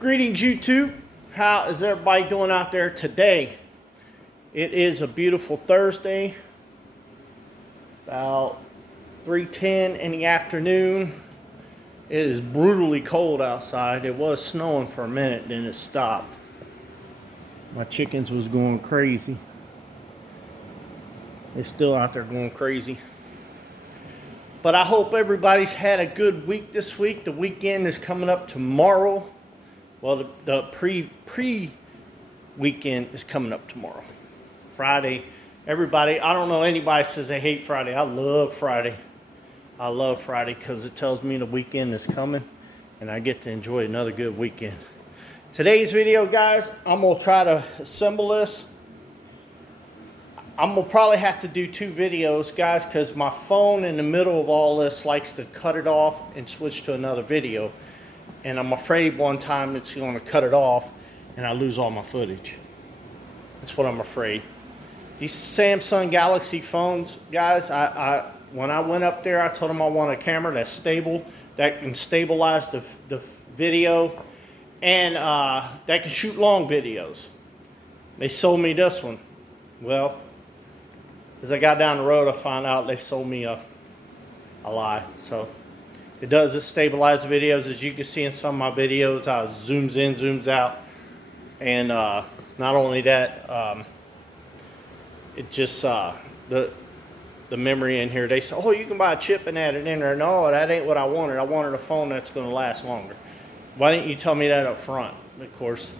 Greetings YouTube. How is everybody doing out there today? It is a beautiful Thursday, about 3:10 in the afternoon. It is brutally cold outside. It was snowing for a minute, then it stopped. My chickens was going crazy. They're still out there going crazy. But I hope everybody's had a good week this week. The weekend is coming up tomorrow. Well, the pre-weekend is coming up tomorrow. Friday. Everybody, I don't know anybody says they hate Friday. I love Friday. I love Friday because it tells me the weekend is coming and I get to enjoy another good weekend. Today's video, guys, I'm going to try to assemble this. I'm going to probably have to do 2 videos, guys, because my phone in the middle of all this likes to cut it off and switch to another video. And I'm afraid one time it's going to cut it off and I lose all my footage. That's what I'm afraid. These Samsung Galaxy phones, guys, when I went up there, I told them I want a camera that's stable, that can stabilize the video, and that can shoot long videos. They sold me this one. Well, as I got down the road, I found out they sold me a lie. So it does stabilize the videos. As you can see in some of my videos, how it zooms in, zooms out. And not only that, it just, the memory in here, they say, oh, you can buy a chip and add it in there. No, that ain't what I wanted. I wanted a phone that's going to last longer. Why didn't you tell me that up front? Of course,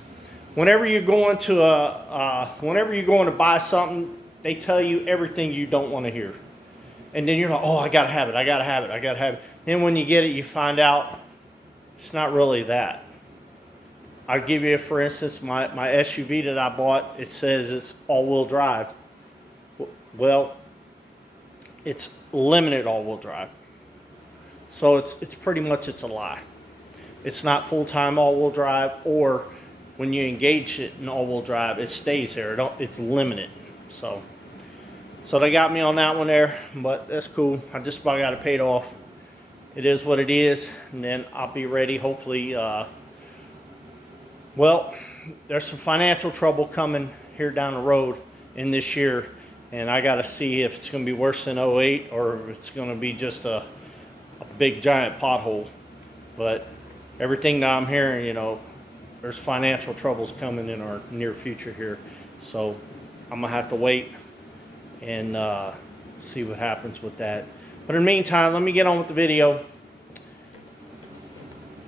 whenever you're going to buy something, they tell you everything you don't want to hear. And then you're like, oh, I got to have it, I got to have it, I got to have it. Then when you get it, you find out it's not really that. I'll give you, for instance, my SUV that I bought, it says it's all-wheel drive. Well, it's limited all-wheel drive. So it's pretty much, it's a lie. It's not full-time all-wheel drive, or when you engage it in all-wheel drive, it stays there. It's limited. So they got me on that one there, but that's cool. I just about got it paid off. It is what it is, and then I'll be ready, hopefully. Well, there's some financial trouble coming here down the road in this year, and I got to see if it's going to be worse than '08 or if it's going to be just a big giant pothole. But everything that I'm hearing, you know, there's financial troubles coming in our near future here. So I'm going to have to wait and see what happens with that. But in the meantime, let me get on with the video.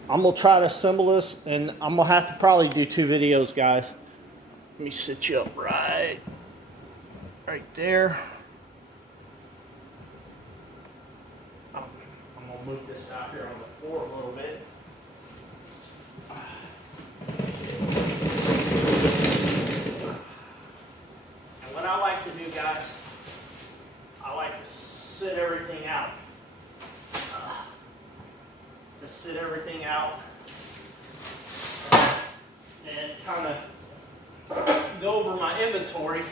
I'm going to try to assemble this, and I'm going to have to probably do 2 videos, guys. Let me sit you up right there. I'm going to move this out here on the floor a little bit. And what I like to do, guys, I like to sit everything out. Just sit everything out and kind of go over my inventory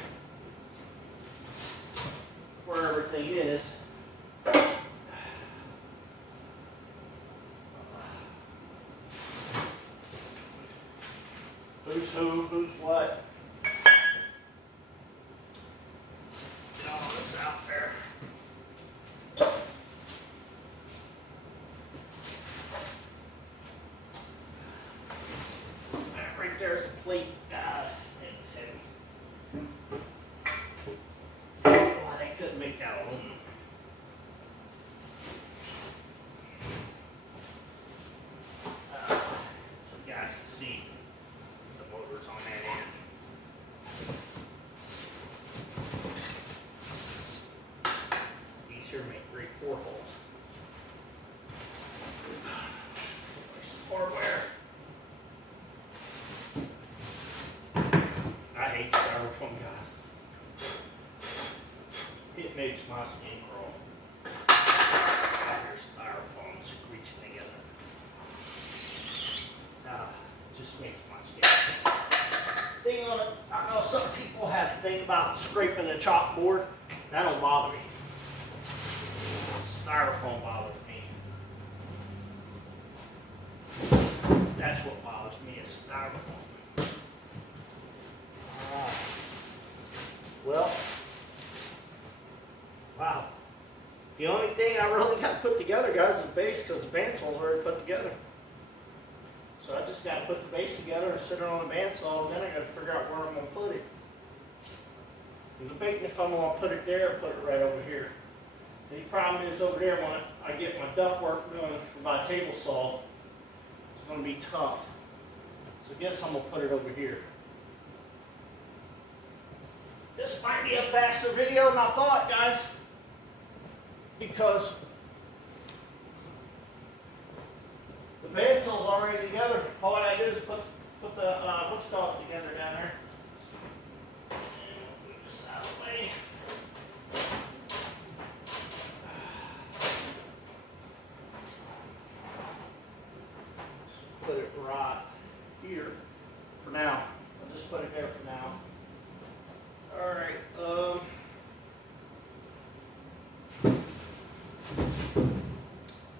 where everything is. Who's who, who's what. Get all this out there. Right there's a plate. It's heavy. Well, they couldn't make that aluminum. So you guys can see the motors on that end. These here make great portholes. Some hardware. I hate styrofoam, guys. It makes my skin crawl. I hear styrofoam screeching together. It just makes my skin crawl. Thing on it, I know some people have to think about scraping the chalkboard. That don't bother me. Styrofoam bothers me. That's what bothers me a styrofoam. Alright. Well, wow. The only thing I really got to put together, guys, is the base, because the bandsaw's already put together. So I just got to put the base together and sit it on the bandsaw, and then I got to figure out where I'm going to put it. I'm debating if I'm going to put it there or put it right over here. The problem is over there, when I get my duct work done for my table saw, it's going to be tough. So I guess I'm going to put it over here. This might be a faster video than I thought, guys, because the bandsaw's already together. All I gotta do is put the what you call it together down there. And move this out of the way. Put it right here for now. I'll just put it there for now. All right.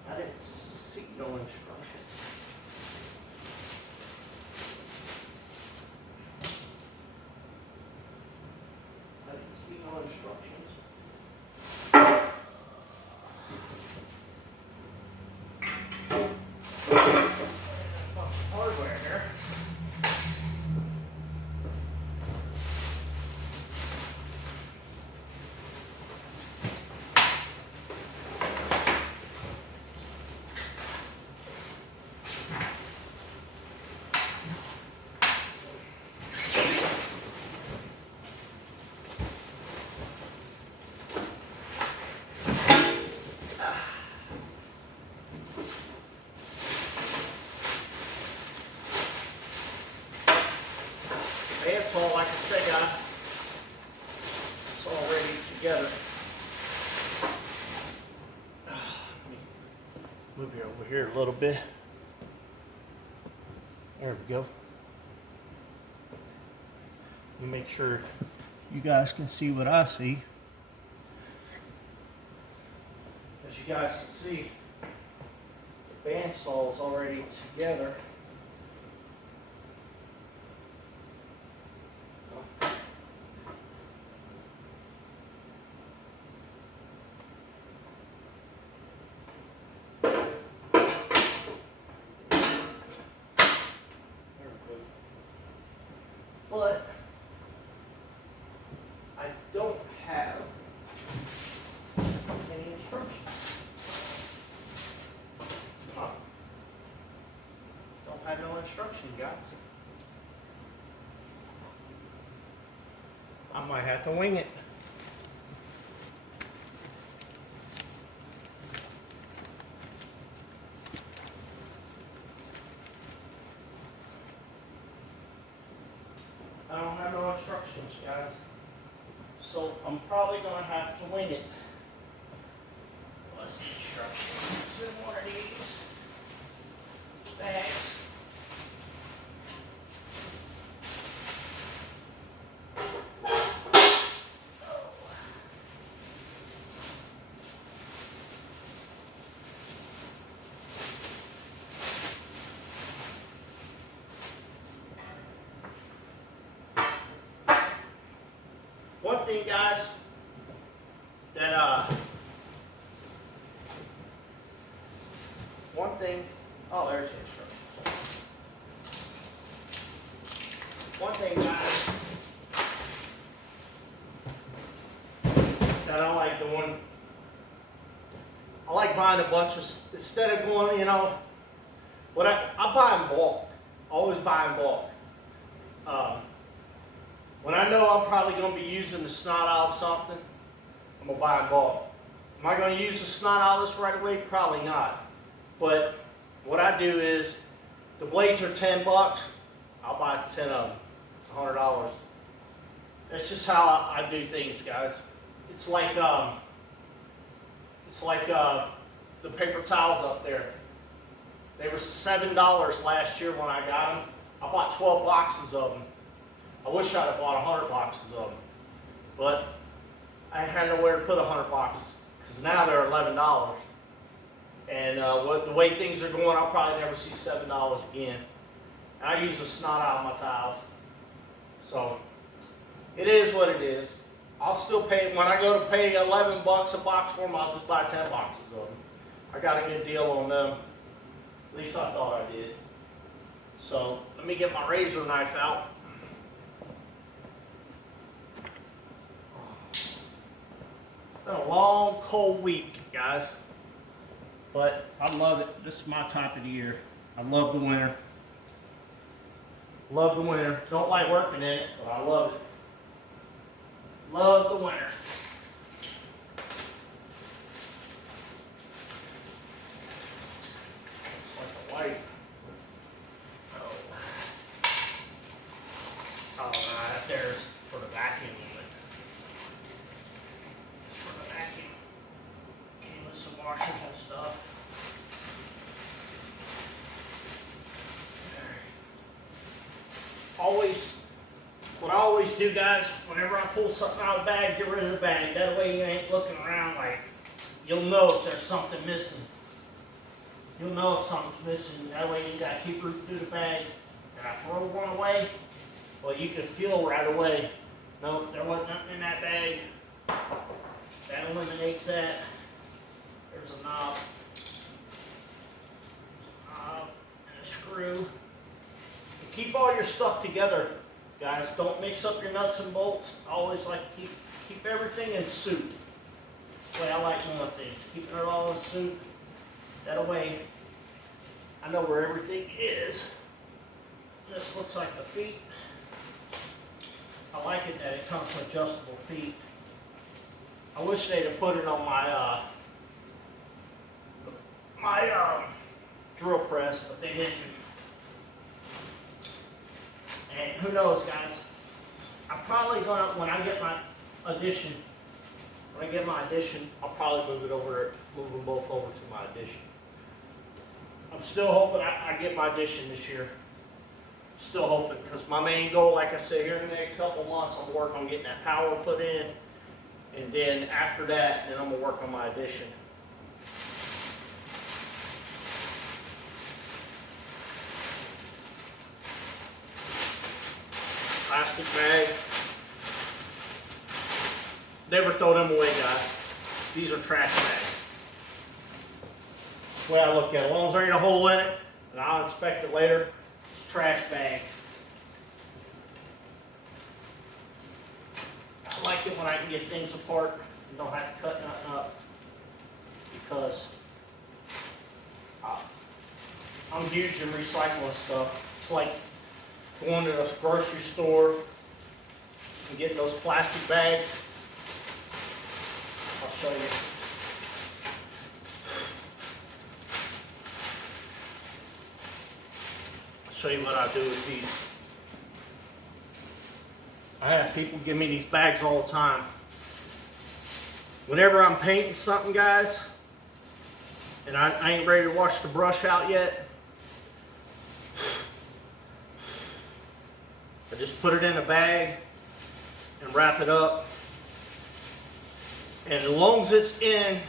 I didn't see no instructions. I didn't see no instructions. Hardware here. Bandsaw, like I said, guys, it's all ready together. Let me move you over here a little bit. There we go. Let me make sure you guys can see what I see. As you guys can see, the bandsaw is already together. But I don't have any instructions. Huh. Don't have no instruction, guys. I might have to wing it. I don't have no instructions, guys. So I'm probably going to have to wing it. What's the instructions? It's in one of these bags. One thing, guys, that oh, there's the instructions. One thing, guys, that I like doing, I like buying a bunch of, instead of going, you know, what I buy in bulk. Always buy in bulk. When I know I'm probably going to be using the snot out of something, I'm going to buy in bulk. Am I going to use the snot out of this right away? Probably not. But what I do is, the blades are 10 bucks, I'll buy 10 of them. It's $100. That's just how I do things, guys. It's like the paper towels up there. They were $7 last year when I got them. I bought 12 boxes of them. I wish I'd have bought 100 boxes of them, but I had nowhere to put 100 boxes because now they're $11. And the way things are going, I'll probably never see $7 again. I use the snot out of my tiles. So it is what it is. I'll still pay, when I go to pay 11 bucks a box for them, I'll just buy 10 boxes of them. I got a good deal on them. At least I thought I did. So let me get my razor knife out. It's been a long, cold week, guys. But I love it. This is my time of the year. I love the winter. Love the winter. Don't like working in it, but I love it. Love the winter. Looks like a wipe. Oh, that there's for the vacuum unit. For the vacuum. Came with some washers and stuff. What I always do, guys, whenever I pull something out of the bag, get rid of the bag. That way you ain't looking around like, you'll know if there's something missing. You'll know if something's missing. That way you gotta keep rooting through the bags. And I throw one away, well, you can feel right away. Nope, there wasn't nothing in that bag. That eliminates that. There's a knob. And a screw. Keep all your stuff together, guys. Don't mix up your nuts and bolts. I always like to keep everything in suit. That's the way I like doing things. Keeping it all in suit. That way, I know where everything is. This looks like the feet. I like it that it comes with adjustable feet. I wish they'd have put it on my drill press, but they didn't. And who knows, guys, I'm probably gonna, when I get my addition, I'll probably move them both over to my addition. I'm still hoping I get my addition this year. Still hoping, because my main goal, like I said, here in the next couple months, I'm gonna work on getting that power put in, and then after that, then I'm gonna work on my addition. Plastic bag. Never throw them away, guys. These are trash bags. That's the way I look at it. As long as there ain't a hole in it, and I'll inspect it later, it's a trash bag. I like it when I can get things apart and don't have to cut nothing up, because I'm huge in recycling stuff. It's like going to a grocery store and getting those plastic bags. I'll show you. I'll show you what I do with these. I have people give me these bags all the time. Whenever I'm painting something, guys, and I ain't ready to wash the brush out yet, I just put it in a bag and wrap it up. And as long as it's in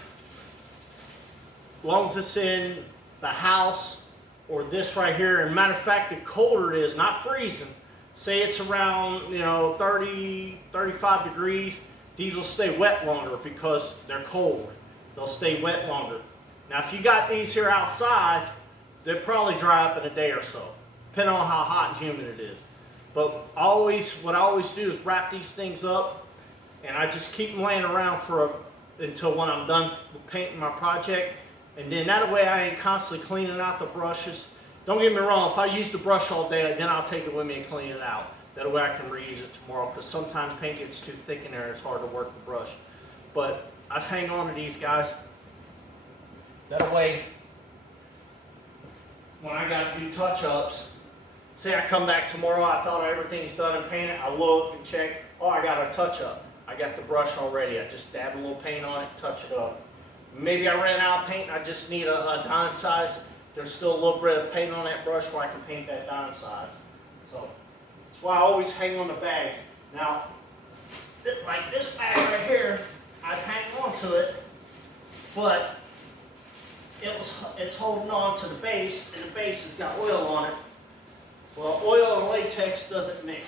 the house or this right here, and matter of fact, the colder it is, not freezing, say it's around 30, 35 degrees, these will stay wet longer because they're cold. They'll stay wet longer. Now if you got these here outside, they'll probably dry up in a day or so, depending on how hot and humid it is. But what I always do is wrap these things up, and I just keep them laying around until when I'm done painting my project. And then that way I ain't constantly cleaning out the brushes. Don't get me wrong, if I use the brush all day, then I'll take it with me and clean it out. That way I can reuse it tomorrow, because sometimes paint gets too thick in there and it's hard to work the brush. But I hang on to these, guys. That way, when I got to do touch-ups, say I come back tomorrow, I thought everything's done and painted, I look and check, oh, I got a touch-up. I got the brush already. I just dab a little paint on it, touch it up. Maybe I ran out of paint and I just need a dime size. There's still a little bit of paint on that brush where I can paint that dime size. So that's why I always hang on the bags. Now, like this bag right here, I'd hang on to it, but it's holding on to the base, and the base has got oil on it. Well, oil and latex doesn't mix.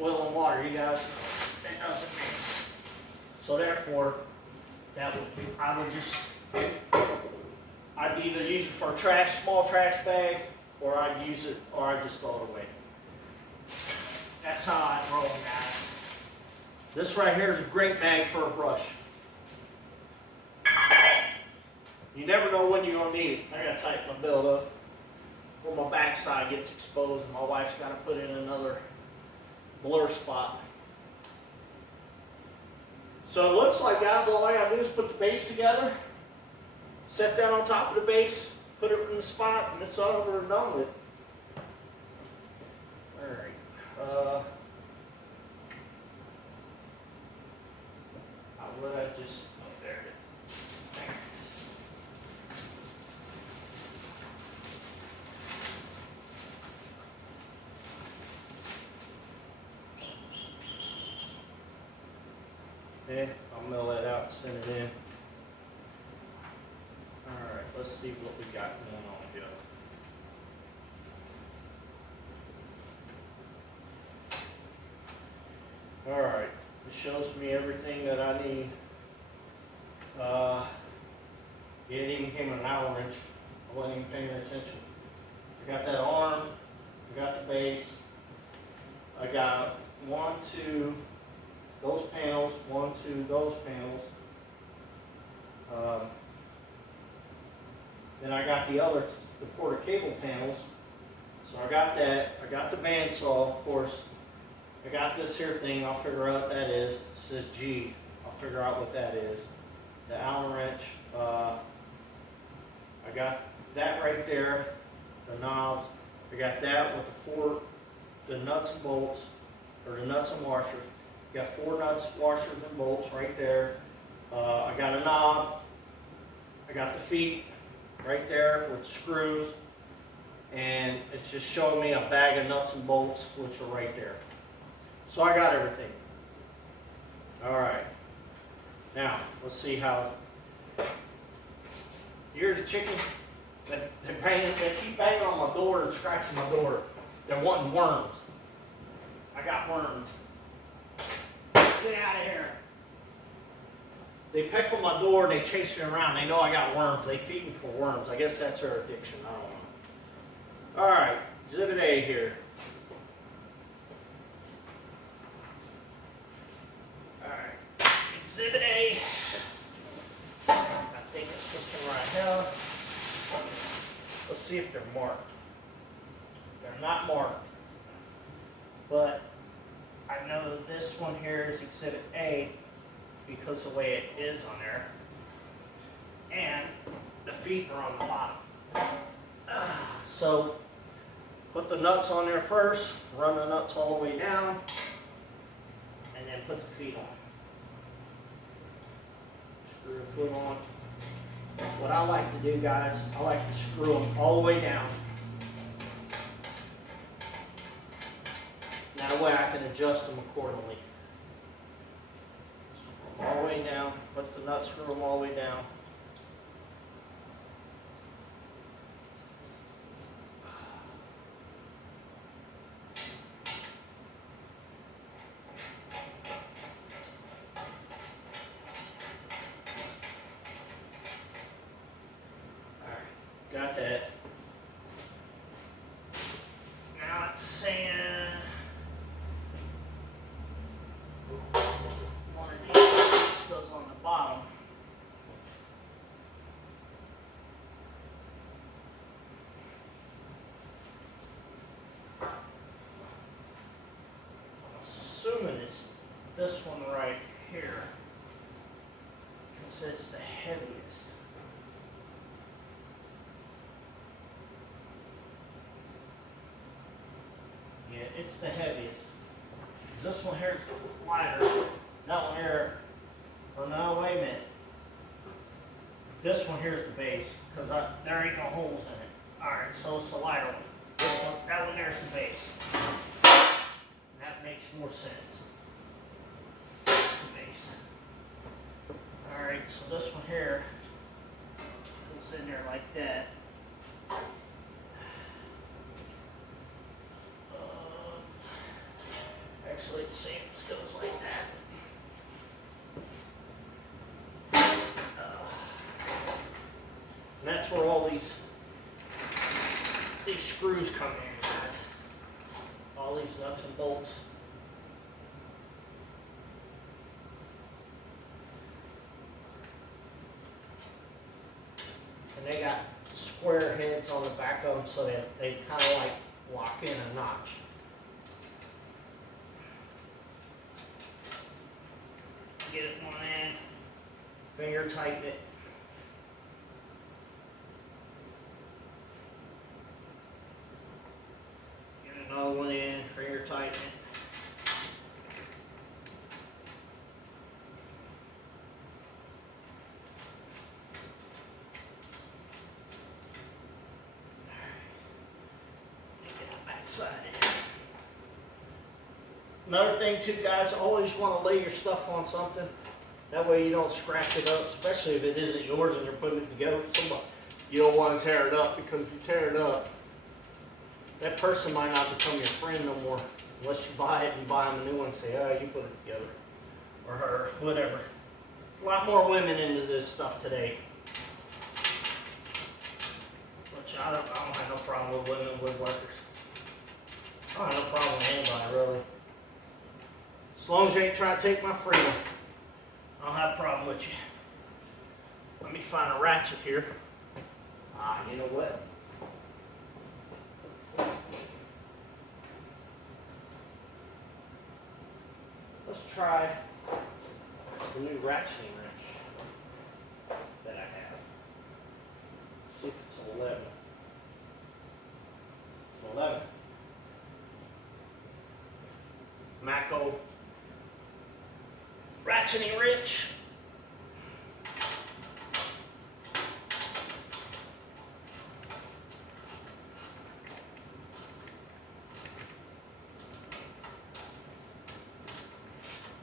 Oil and water, you guys, it doesn't mix. So therefore, that would be, I'd either use it for a small trash bag, or I'd use it, or I'd just throw it away. That's how I roll, guys. This right here is a great bag for a brush. You never know when you're gonna need it. I gotta tighten my belt up, or my backside gets exposed, and my wife's gotta put in another blur spot. So it looks like, guys, all I gotta do is put the base together, set down on top of the base, put it in the spot, and it's over and done with. Alright. What I just, oh, there it is. Yeah, I'll mill that out and send it in. Alright, let's see what we got going on here. Alright, it shows me everything that I need. It even came in an Allen wrench. I wasn't even paying attention. I got that arm, I got the base, I got those panels, those panels. Then I got the quarter cable panels. So I got that. I got the bandsaw, of course. I got this here thing. I'll figure out what that is. It says G. I'll figure out what that is. The Allen wrench. I got that right there. The knobs. I got that with the nuts and bolts, or the nuts and washers. Got 4 nuts, washers, and bolts right there. I got a knob. I got the feet right there with the screws. And it's just showing me a bag of nuts and bolts, which are right there. So I got everything. All right. Now, let's see how. You hear the chickens? They keep banging on my door and scratching my door. They're wanting worms. I got worms. Get out of here. They peck on my door and they chase me around. They know I got worms. They feed me for worms. I guess that's their addiction. I don't know. All right, Exhibit A here. All right, Exhibit A. I think it's this one right here. Let's see if they're marked. They're not marked, but I know this one here is Exhibit A because the way it is on there, and the feet are on the bottom. So put the nuts on there first, run the nuts all the way down, and then put the feet on. Screw the foot on. What I like to do, guys, I like to screw them all the way down. That way I can adjust them accordingly. All the way down, put the nut, screw them all the way down. Got that. Now it's saying one of these goes on the bottom. I'm assuming it's this one right here, because it's the heaviest. Yeah, it's the heaviest. This one here is lighter. That one here, oh no, wait a minute. This one here is the base, because there ain't no holes in it. Alright, so it's the lighter one. This one, that one there's the base. And that makes more sense. That's the base. Alright, so this one here goes in there like that. these screws come in, guys. All these nuts and bolts. And they got square heads on the back of them, so they kind of like lock in a notch. Get it one end, finger tighten it. Get another one in, finger tighten it. Another thing too, guys, always want to lay your stuff on something. That way you don't scratch it up, especially if it isn't yours and you're putting it together with somebody. You don't want to tear it up, because if you tear it up, that person might not become your friend no more. Unless you buy it and buy them a new one and say, oh, you put it together. Or her, whatever. A lot more women into this stuff today. Which I don't have no problem with women woodworkers. I don't have no problem with anybody, really. As long as you ain't trying to take my freedom, I don't have a problem with you. Let me find a ratchet here. Ah, you know what? Let's try the new ratcheting wrench that I have. See if it's 11. It's 11. Mako ratcheting wrench.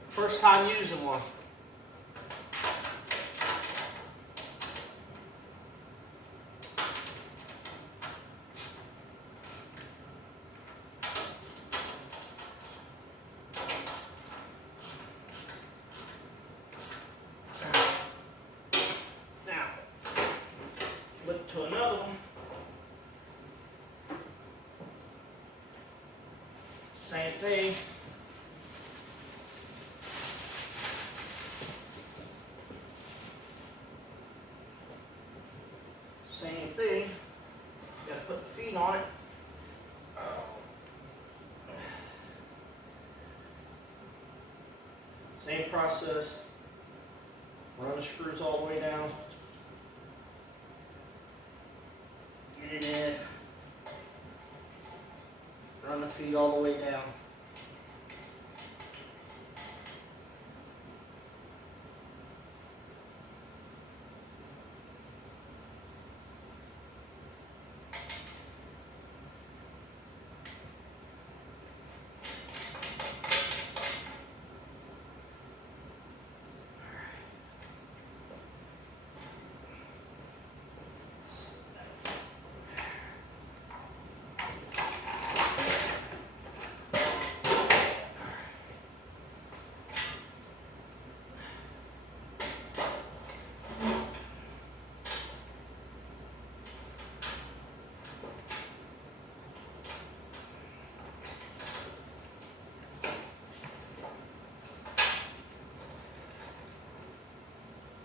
First time using one. To another one. Same thing. Same thing. Got to put the feet on it. Same process. Run the screws all the way down. Get it in, run the feet all the way down.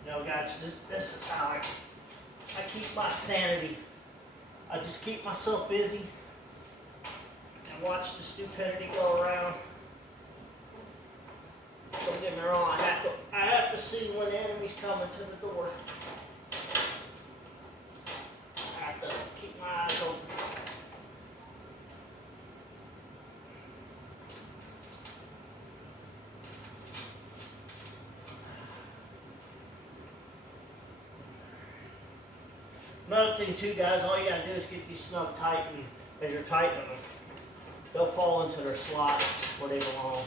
You know, guys, this is how I keep my sanity. I just keep myself busy and watch the stupidity go around. Don't get me wrong, I have to see when the enemy's coming to the door. I have to keep my eyes open. Another thing too, guys, all you gotta do is get these snug tight, and as you're tightening them, they'll fall into their slot where they belong.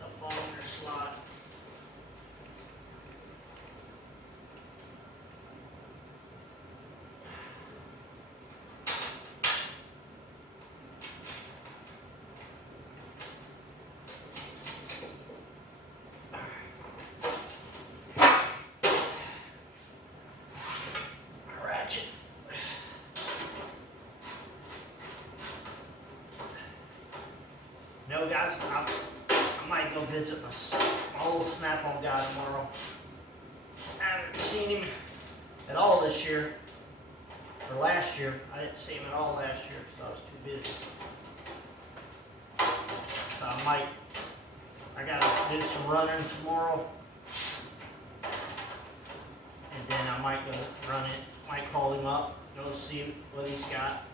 They'll fall in their slot. guys, I might go visit my old Snap-on guy tomorrow. I haven't seen him at all this year, or last year. I didn't see him at all last year because I was too busy. So I gotta do some running tomorrow. And then I might go run it, might call him up, go see what he's got.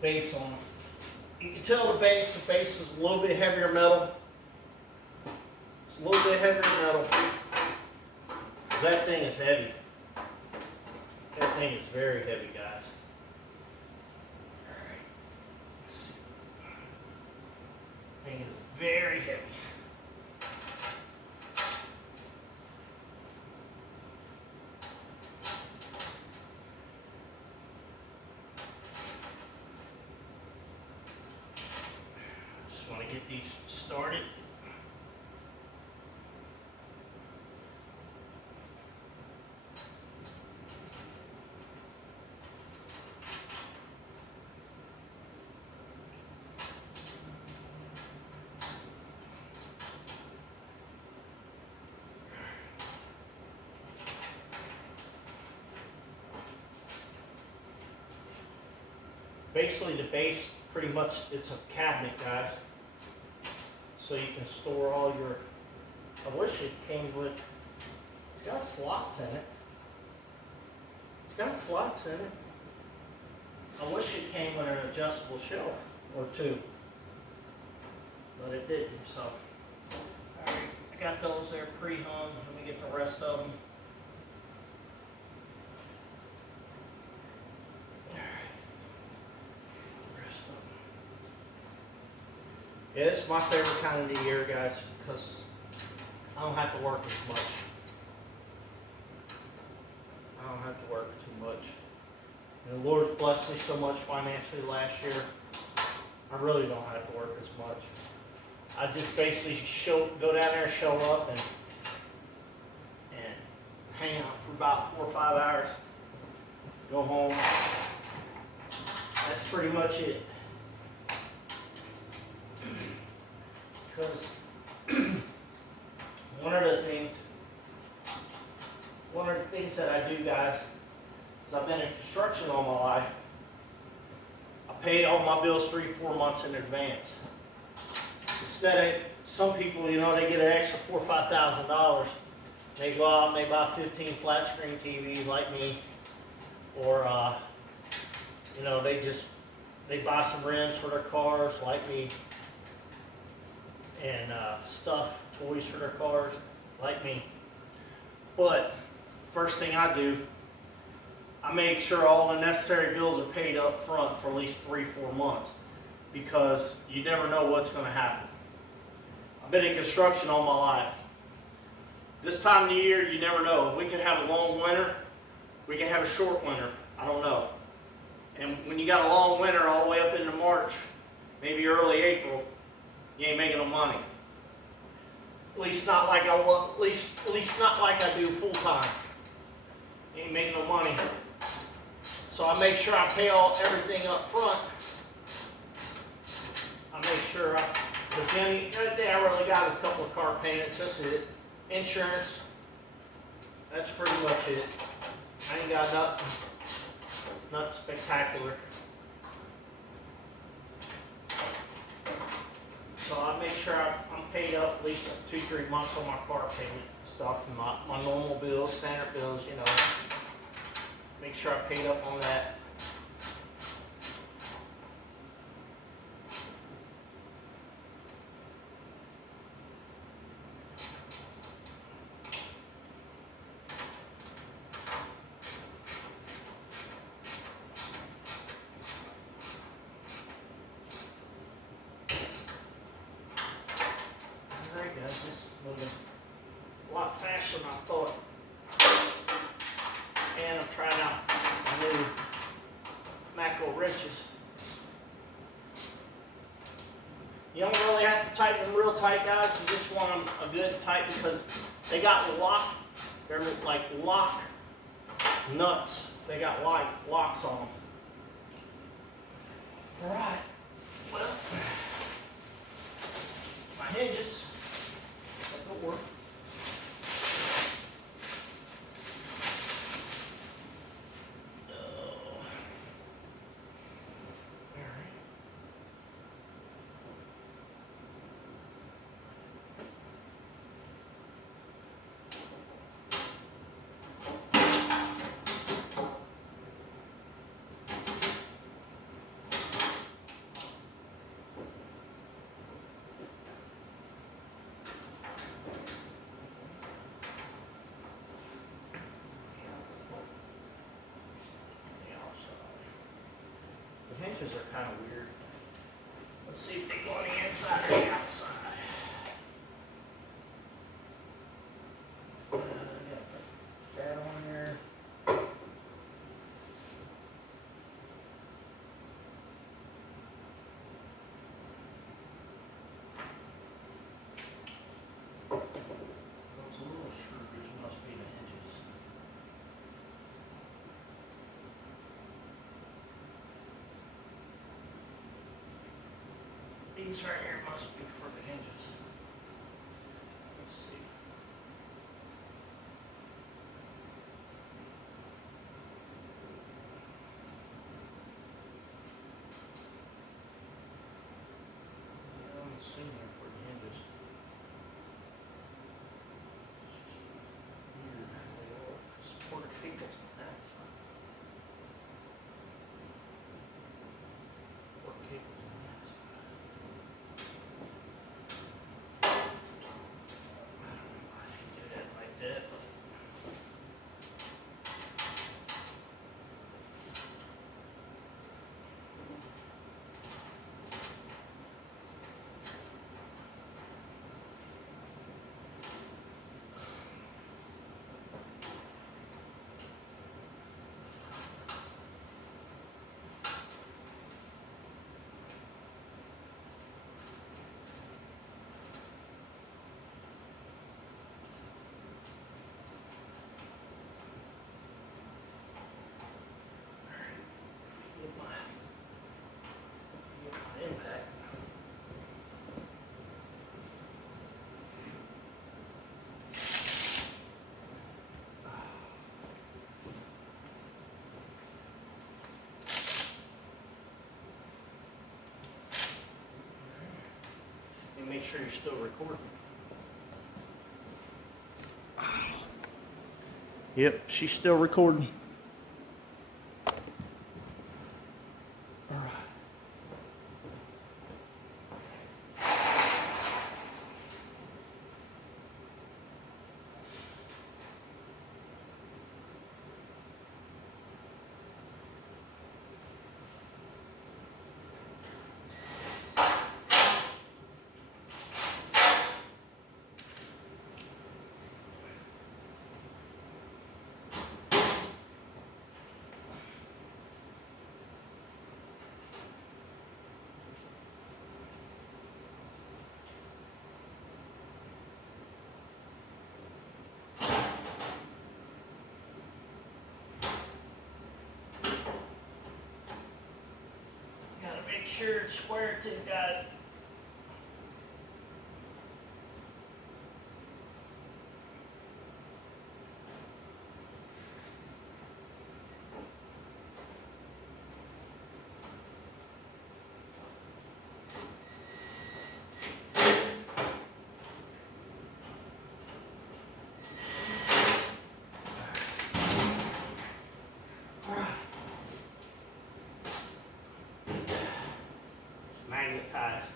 Base on. You can tell the base is a little bit heavier metal. It's a little bit heavier metal. Because that thing is heavy. That thing is very heavy, guys. Alright. Let's see. That thing is very heavy. Get these started. Basically the base, pretty much it's a cabinet, guys. So you can store all your, I wish it came with, it's got slots in it. It's got slots in it. I wish it came with an adjustable shelf or two. But it didn't, so. Alright, I got those there pre-hung. Let me get the rest of them. Yeah, it's my favorite time of the year, guys, because I don't have to work as much. I don't have to work too much. And the Lord's blessed me so much financially last year, I really don't have to work as much. I just basically go down there, show up, and hang out for about 4 or 5 hours, go home. That's pretty much it. Because one of the things that I do, guys, is I've been in construction all my life. I pay all my bills 3 or 4 months in advance. Instead of some people, you know, they get an extra $4,000 or $5,000. They go out and they buy 15 flat screen TVs like me, or you know, they buy some rims for their cars like me. And stuff, toys for their cars, like me. But first thing I do, I make sure all the necessary bills are paid up front for at least 3 or 4 months, because you never know what's going to happen. I've been in construction all my life. This time of the year, you never know. We could have a long winter, we could have a short winter. I don't know. And when you got a long winter all the way up into March, maybe early April, you ain't making no money. At least not like I want. At least not like I do full time. You ain't making no money. So I make sure I pay everything up front. I make sure because the only thing I really got is a couple of car payments. That's it. Insurance. That's pretty much it. I ain't got nothing spectacular. So I make sure I'm paid up at least 2 or 3 months on my car payment stuff, and my normal bills, standard bills, you know. Make sure I paid up on that. faster than I thought. And I'm trying out my new macro wrenches. You don't really have to tighten them real tight, guys. You just want them a good tight because they got lock. They're like lock nuts. They got locks on them. All right. Well, my hinges. That'll work. The hinges are kind of weird. Let's see if they go on the inside or the outside. Got that on there. Those little screws must be the hinges. These right here must be for the hinges. Let's see. Yeah, I'm assuming they're for the hinges. It's just weird how they all support cables on that side. Or cables on that side. Impact. And make sure you're still recording. Yep, she's still recording. Make sure it's square to the guide. Magnetized.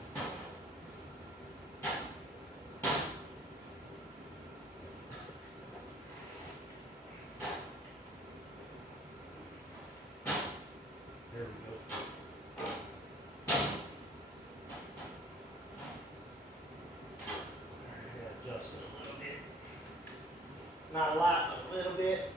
There we go. Adjust it a little bit. Not a lot, a little bit.